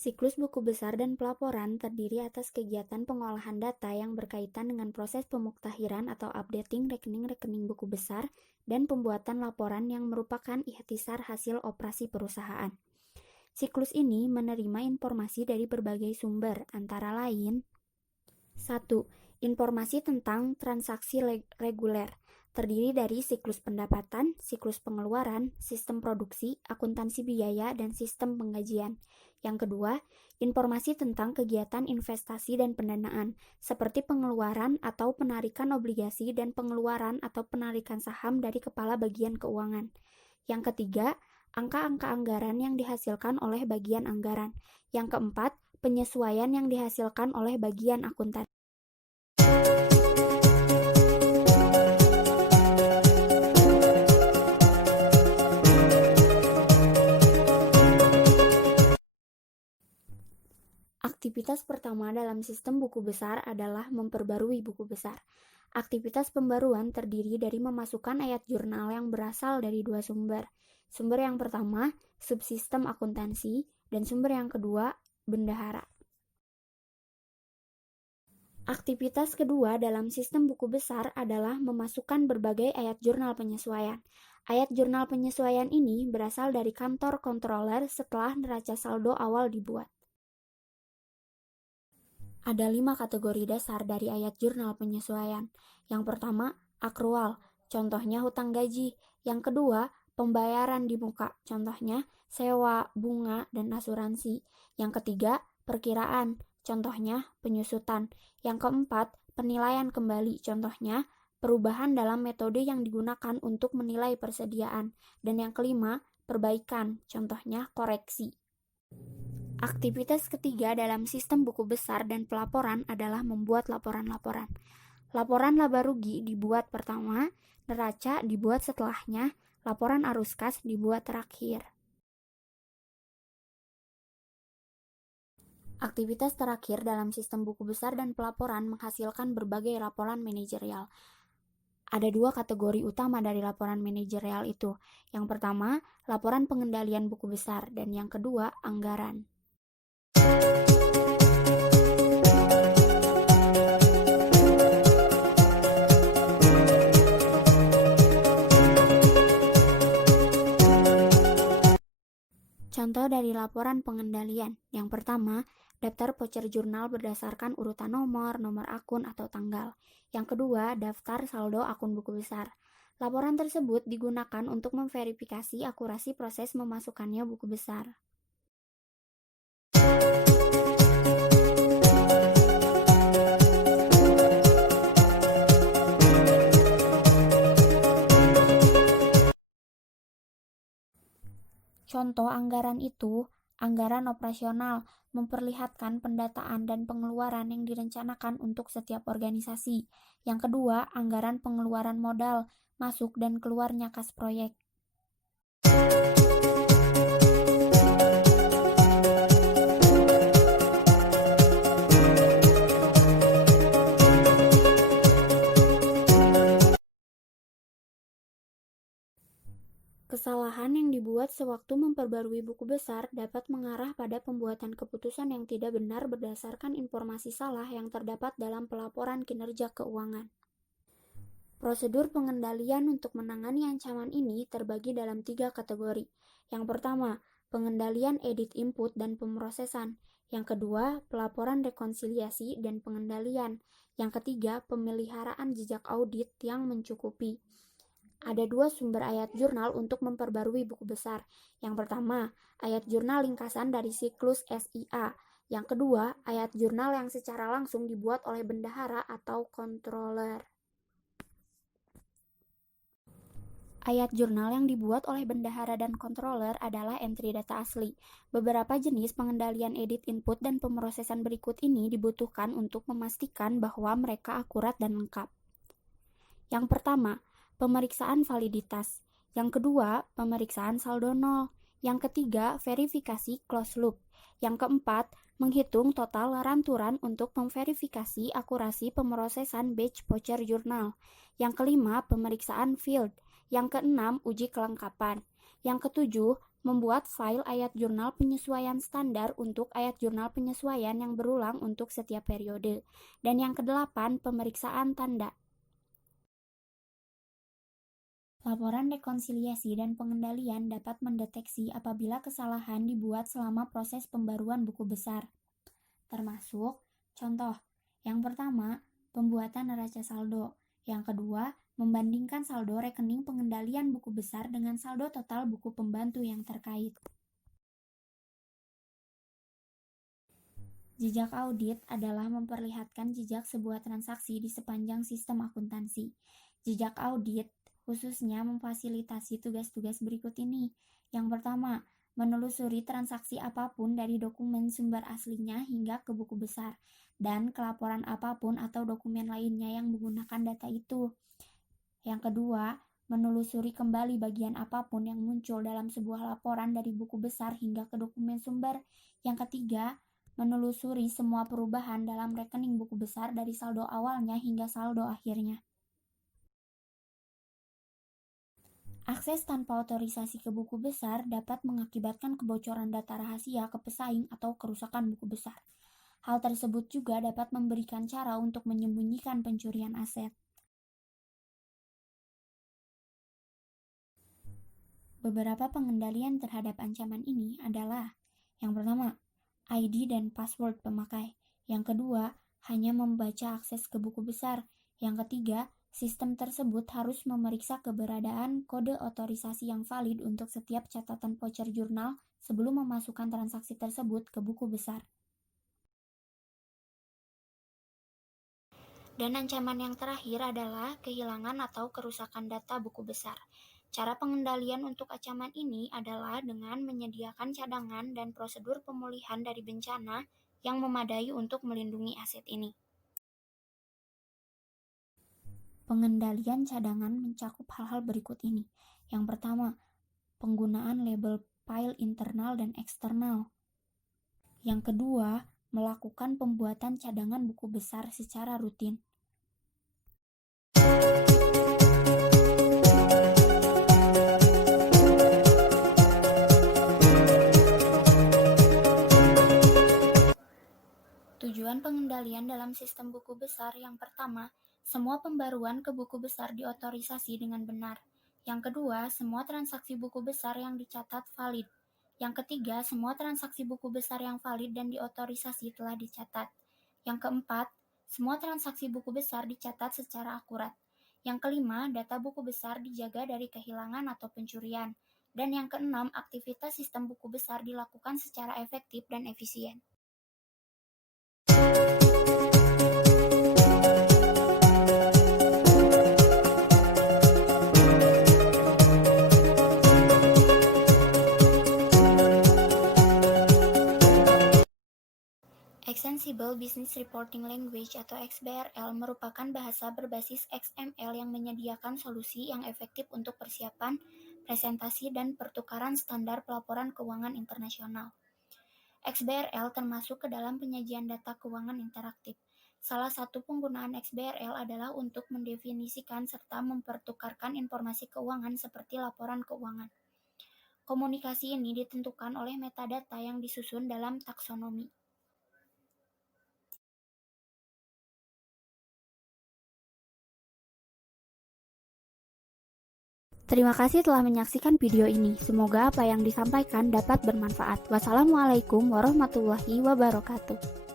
Siklus buku besar dan pelaporan terdiri atas kegiatan pengolahan data yang berkaitan dengan proses pemuktahiran atau updating rekening-rekening buku besar dan pembuatan laporan yang merupakan ikhtisar hasil operasi perusahaan. Siklus ini menerima informasi dari berbagai sumber, antara lain 1. Informasi tentang transaksi reguler, terdiri dari siklus pendapatan, siklus pengeluaran, sistem produksi, akuntansi biaya, dan sistem penggajian. Yang kedua, informasi tentang kegiatan investasi dan pendanaan, seperti pengeluaran atau penarikan obligasi dan pengeluaran atau penarikan saham dari kepala bagian keuangan. Yang ketiga, angka-angka anggaran yang dihasilkan oleh bagian anggaran. Yang keempat, penyesuaian yang dihasilkan oleh bagian akuntan. Aktivitas pertama dalam sistem buku besar adalah memperbarui buku besar. Aktivitas pembaruan terdiri dari memasukkan ayat jurnal yang berasal dari dua sumber. Sumber yang pertama, subsistem akuntansi, dan sumber yang kedua, bendahara. Aktivitas kedua dalam sistem buku besar adalah memasukkan berbagai ayat jurnal penyesuaian. Ayat jurnal penyesuaian ini berasal dari kantor controller setelah neraca saldo awal dibuat. Ada 5 kategori dasar dari ayat jurnal penyesuaian. Yang pertama, akrual, contohnya hutang gaji. Yang kedua, pembayaran di muka, contohnya sewa, bunga, dan asuransi. Yang ketiga, perkiraan, contohnya penyusutan. Yang keempat, penilaian kembali, contohnya perubahan dalam metode yang digunakan untuk menilai persediaan. Dan yang kelima, perbaikan, contohnya koreksi. Aktivitas ketiga dalam sistem buku besar dan pelaporan adalah membuat laporan-laporan. Laporan laba rugi dibuat pertama, neraca dibuat setelahnya, laporan arus kas dibuat terakhir. Aktivitas terakhir dalam sistem buku besar dan pelaporan menghasilkan berbagai laporan manajerial. Ada 2 kategori utama dari laporan manajerial itu. Yang pertama, laporan pengendalian buku besar, dan yang kedua, anggaran. Contoh dari laporan pengendalian. Yang pertama, daftar voucher jurnal berdasarkan urutan nomor akun atau tanggal. Yang kedua, daftar saldo akun buku besar. Laporan tersebut digunakan untuk memverifikasi akurasi proses memasukkannya buku besar. Contoh anggaran itu, anggaran operasional memperlihatkan pendataan dan pengeluaran yang direncanakan untuk setiap organisasi. Yang kedua, anggaran pengeluaran modal, masuk dan keluarnya kas proyek. Kesalahan yang dibuat sewaktu memperbarui buku besar dapat mengarah pada pembuatan keputusan yang tidak benar berdasarkan informasi salah yang terdapat dalam pelaporan kinerja keuangan. Prosedur pengendalian untuk menangani ancaman ini terbagi dalam 3 kategori. Yang pertama, pengendalian edit input dan pemrosesan. Yang kedua, pelaporan rekonsiliasi dan pengendalian. Yang ketiga, pemeliharaan jejak audit yang mencukupi. Ada 2 sumber ayat jurnal untuk memperbarui buku besar. Yang pertama, ayat jurnal ringkasan dari siklus SIA. Yang kedua, ayat jurnal yang secara langsung dibuat oleh bendahara atau controller. Ayat jurnal yang dibuat oleh bendahara dan controller adalah entry data asli. Beberapa jenis pengendalian edit input dan pemrosesan berikut ini dibutuhkan untuk memastikan bahwa mereka akurat dan lengkap. Yang pertama, pemeriksaan validitas. Yang kedua, pemeriksaan saldo nol. Yang ketiga, verifikasi closed loop. Yang keempat, menghitung total ranturan untuk memverifikasi akurasi pemrosesan batch voucher jurnal. Yang kelima, pemeriksaan field. Yang keenam, uji kelengkapan. Yang ketujuh, membuat file ayat jurnal penyesuaian standar untuk ayat jurnal penyesuaian yang berulang untuk setiap periode. Dan yang kedelapan, pemeriksaan tanda. Laporan rekonsiliasi dan pengendalian dapat mendeteksi apabila kesalahan dibuat selama proses pembaruan buku besar. Termasuk, contoh, yang pertama, pembuatan neraca saldo. Yang kedua, membandingkan saldo rekening pengendalian buku besar dengan saldo total buku pembantu yang terkait. Jejak audit adalah memperlihatkan jejak sebuah transaksi di sepanjang sistem akuntansi. Jejak audit khususnya memfasilitasi tugas-tugas berikut ini. Yang pertama, menelusuri transaksi apapun dari dokumen sumber aslinya hingga ke buku besar, dan kelaporan apapun atau dokumen lainnya yang menggunakan data itu. Yang kedua, menelusuri kembali bagian apapun yang muncul dalam sebuah laporan dari buku besar hingga ke dokumen sumber. Yang ketiga, menelusuri semua perubahan dalam rekening buku besar dari saldo awalnya hingga saldo akhirnya. Akses tanpa otorisasi ke buku besar dapat mengakibatkan kebocoran data rahasia ke pesaing atau kerusakan buku besar. Hal tersebut juga dapat memberikan cara untuk menyembunyikan pencurian aset. Beberapa pengendalian terhadap ancaman ini adalah: yang pertama, ID dan password pemakai. Yang kedua, hanya membaca akses ke buku besar. Yang ketiga, sistem tersebut harus memeriksa keberadaan kode otorisasi yang valid untuk setiap catatan voucher jurnal sebelum memasukkan transaksi tersebut ke buku besar. Dan ancaman yang terakhir adalah kehilangan atau kerusakan data buku besar. Cara pengendalian untuk ancaman ini adalah dengan menyediakan cadangan dan prosedur pemulihan dari bencana yang memadai untuk melindungi aset ini. Pengendalian cadangan mencakup hal-hal berikut ini. Yang pertama, penggunaan label file internal dan eksternal. Yang kedua, melakukan pembuatan cadangan buku besar secara rutin. Tujuan pengendalian dalam sistem buku besar: yang pertama, semua pembaruan ke buku besar diotorisasi dengan benar. Yang kedua, semua transaksi buku besar yang dicatat valid. Yang ketiga, semua transaksi buku besar yang valid dan diotorisasi telah dicatat. Yang keempat, semua transaksi buku besar dicatat secara akurat. Yang kelima, data buku besar dijaga dari kehilangan atau pencurian. Dan yang keenam, aktivitas sistem buku besar dilakukan secara efektif dan efisien. Extensible Business Reporting Language atau XBRL merupakan bahasa berbasis XML yang menyediakan solusi yang efektif untuk persiapan, presentasi, dan pertukaran standar pelaporan keuangan internasional. XBRL termasuk ke dalam penyajian data keuangan interaktif. Salah satu penggunaan XBRL adalah untuk mendefinisikan serta mempertukarkan informasi keuangan seperti laporan keuangan. Komunikasi ini ditentukan oleh metadata yang disusun dalam taksonomi. Terima kasih telah menyaksikan video ini. Semoga apa yang disampaikan dapat bermanfaat. Wassalamualaikum warahmatullahi wabarakatuh.